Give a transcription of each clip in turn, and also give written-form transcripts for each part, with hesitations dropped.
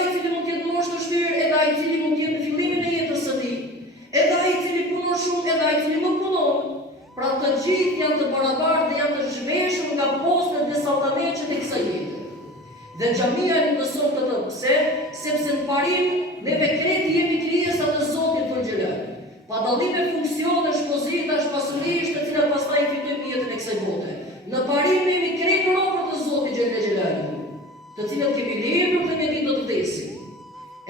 ai i cili mund të jetë në moshë të shtyr, edhe ai i cili mund të jetë në fillimin e jetës së tij, edhe ai i cili punon shumë, edhe ai i cili nuk punon. Pra të gjithë janë të barabartë dhe janë të zhveshur nga postet dhe salltaneqet e kësaj jete. Dhe xhamia nuk mëson këtë pse? Sepse në parim neve kreti jemi krijesa të Zotit të xhelal. Pa dallim me funksione, pozitash, pasurisht, të cilat pastaj fitojmë jetën e kësaj bote. Në parim ne jemi krejt robër të Zotit xhelal, të cilët kemi lirë dhe me ditë do të vdesim.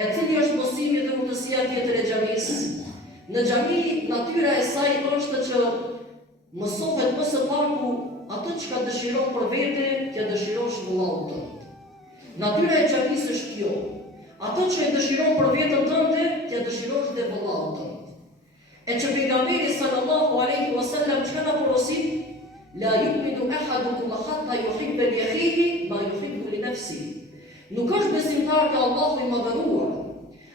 E cili është mësimi dhe urtësia tjetër e xhamisë? Në xhami natyra e saj është që mësohet më së paku atë çka dëshiron për vete, t'ja dëshirosh vëllaut tënd. Natyra e xhamisë është kjo. Atë që e dëshiron për veten tënde, t'ja dëshirosh dhe vëllaut tënd. E që pejgamberi sallallahu alaihi wasallam çka na porosit? La yu'minu ahadukum hatta yuhibba li akhihi ma yuhibbu li nafsihi. Nuk është besimtar te Allahu i madhëruar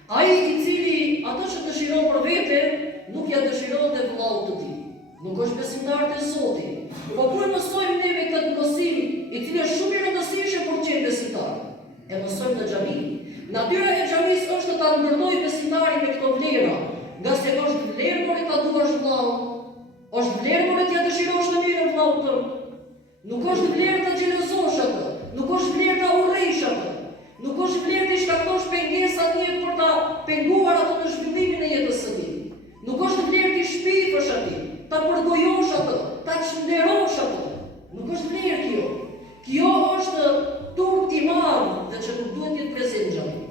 ai i cili ato që dëshiron për vete, nuk ja dëshiron te vëllaut të tij. Nuk është besimtar te Zoti. Po kur mësojmë neve këtë mësim, i cili është shumë i rëndësishëm për të qenë besimtar, e mësojmë në xhami. Natyra e xhamisë është ta ndërtojë besimtarin me këto vlera, nga se është vlerë por ta duash vëllaut. Është vlerë por t'ja dëshirosh të mirën vëllaut tënd. Nuk është vlerë ta xhelozosh atë, nuk është vlerë ta urrësh atë. Nuk është vlerë të shkaktosh pengesa të jetë për ta penguar atë në zhvillimin e jetës së tij. Nuk është vlerë të shpifësh atij, ta përgojosh atë, ta çlirosh atë. Nuk është vlerë kjo. Kjo është turp i madh dhe që nuk duhet të jetë prezent xhami.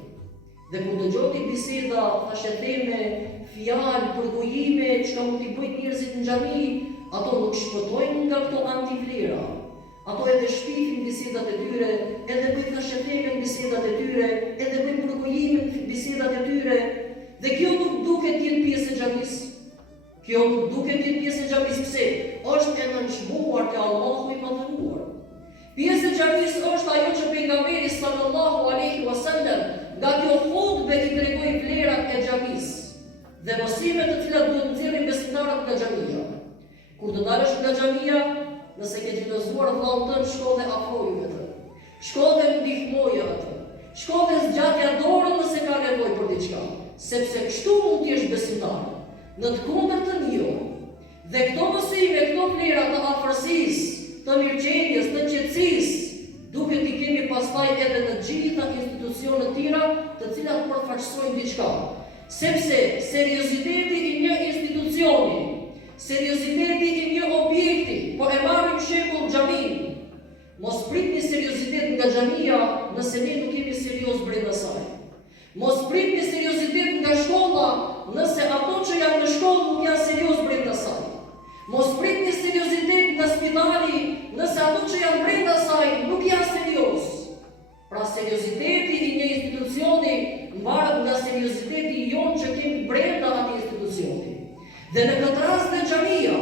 Dhe kur dëgjoni biseda, thashë theme, fjalë, përgojime, çka mund t'i bëjnë njerëzit në xhami, ato nuk shpëtojnë nga këto antivlera. Ato edhe shpifin bisedat e tyre, edhe bëjnë thashëtheme në bisedat e tyre, edhe bëjnë përgojime në bisedat e tyre, dhe kjo nuk duket të jetë pjesë e xhamisë. Kjo nuk duket të jetë pjesë e xhamisë pse? Është e nënçmuar te Allahu i madhëruar. Pjesë e xhamisë është ajo që pejgamberi sallallahu alaihi wasallam nga kjo hutbe i tregoi vlerat e xhamisë dhe mësimet të cilat duhet nxjerrin besimtarët nga xhamia. Kur të dalësh nga xhamia, nëse ke xhelozuar vëllaut tënd, shko dhe afroju me të. Shko dhe ndihmoje atë. Shko dhe zgjatja dorën nëse ka nevojë për diçka, sepse kështu mund të jesh besimtar. Në të kundërtën jo. Dhe këto mësime, këto vlera të afërsisë, të mirëqenies, të qetësisë, duket i kemi pastaj edhe në gjitha institucionet tjera, të cilat përfaqësojnë diçka. Sepse serioziteti i një institucioni, serioziteti i një objekti, po e marrim shembull xhamin. Mos pritni seriozitet nga xhamia nëse ne nuk jemi serioz brenda saj. Mos pritni seriozitet nga shkolla nëse ato që janë në shkollë nuk janë serioz brenda saj. Mos pritni seriozitet nga spitali nëse ato që janë brenda saj nuk janë serioz. Pra serioziteti i një institucioni mbaret nga serioziteti jon që kemi brenda atij institucioni. Dhe në këtë rast në xhamia,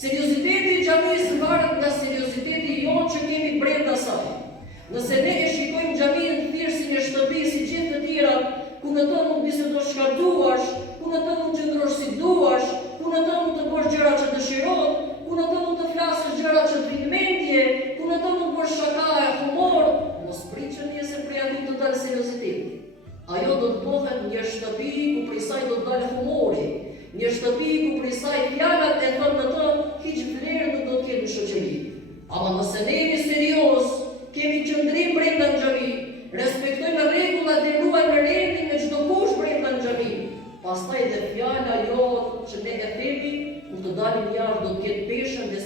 serioziteti i xhamisë mbaret nga serioziteti jon që kemi brenda saj. Nëse ne e shikojmë xhamin thjesht si një shtëpi si gjithë të tjerat, ku në të mund bisedosh çka duash, ku në të mund qëndrosh si duash, ku në të mund të bësh gjëra që dëshiron, ku në të mund të flasësh gjëra që të vinë mendje, ku në të mund të bësh shaka e humor, mos prit që njëse prej aty të dalë serioziteti. Ajo do të bëhet një shtëpi ku prej saj do të dalë humori, një shtëpi ku prej saj fjalat e thënë në të hiç vlerë nuk do të kenë në shoqëri. Ama nëse ne jemi serioz, kemi qëndrim brenda në xhami, respektojmë rregullat dhe ruajmë rendin me çdo kush brenda në xhami, pastaj dhe fjala jote që ne e themi, kur të dalim jashtë do të ketë peshën dhe